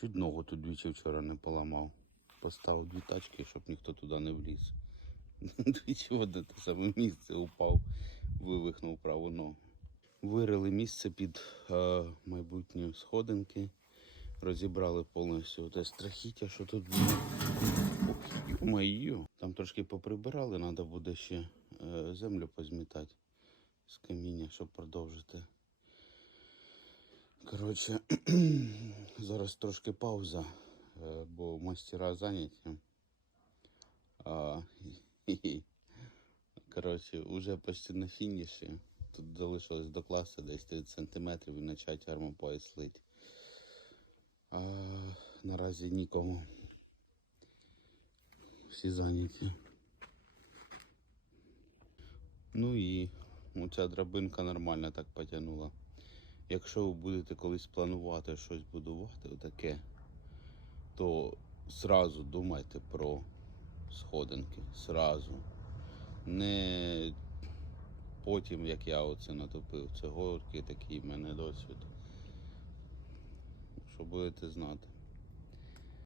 Чуть ногу тут двічі вчора не поламав. Поставив дві тачки, щоб ніхто туди не вліз. Двічі в одне те саме місце упав, вивихнув праву ногу. Вирили місце під е, майбутні сходинки, розібрали повністю те страхіття, що тут було. Ю-моє. Там трошки поприбирали, треба буде ще е, землю позмітати з каміння, щоб продовжити. Коротше, зараз трошки пауза, е, бо мастера зайняті. А, коротше, уже почти на фініші. Тут залишилось до класу десь 30 сантиметрів і почати армопояс лить. А, наразі нікому. Всі зайняті. Ну і оця драбинка нормально так потягнула. Якщо ви будете колись планувати щось будувати таке, то сразу думайте про сходинки. Сразу. Не потім, як я оце натопив. Це горки такий в мене досвід. Що будете знати.